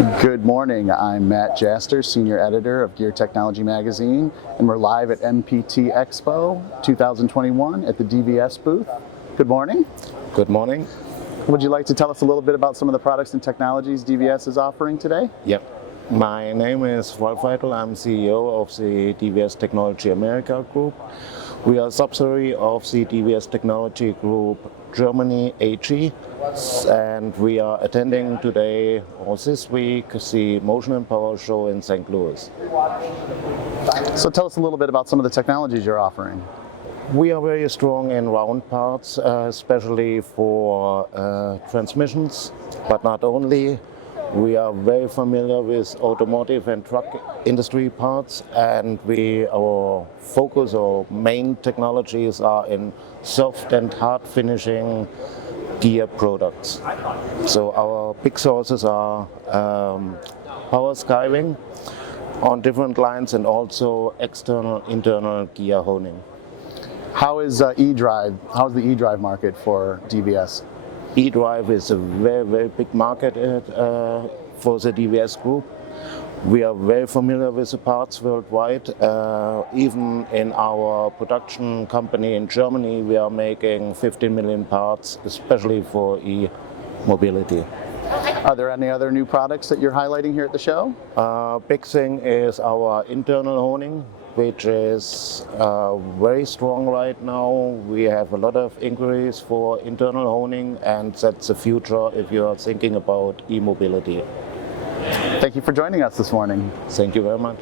Good morning, I'm Matt Jaster, Senior Editor of Gear Technology Magazine, and we're live at MPT Expo 2021 at the DVS booth. Good morning. Good morning. Would you like to tell us a little bit about some of the products and technologies DVS is offering today? Yep. My name is Ralf-Georg Eitel. I'm CEO of the DVS Technology America Group. We are a subsidiary of the DVS Technology Group Germany AG, and we are attending today or this week the Motion+Power show in St. Louis. So tell us a little bit about some of the technologies you're offering. We are very strong in round parts, especially for transmissions, but not only. We are very familiar with automotive and truck industry parts, and our focus or main technologies are in soft and hard finishing gear products. So our big sources are power skiving on different lines and also external, internal gear honing. How is eDrive? How's the eDrive market for DVS? eDrive is a very, very big market for the DVS group. We are very familiar with the parts worldwide. Even in our production company in Germany, we are making 15 million parts, especially for e-mobility. Are there any other new products that you're highlighting here at the show? Big thing is our internal honing, which is very strong right now. We have a lot of inquiries for internal honing, and that's the future if you are thinking about e-mobility. Thank you for joining us this morning. Thank you very much.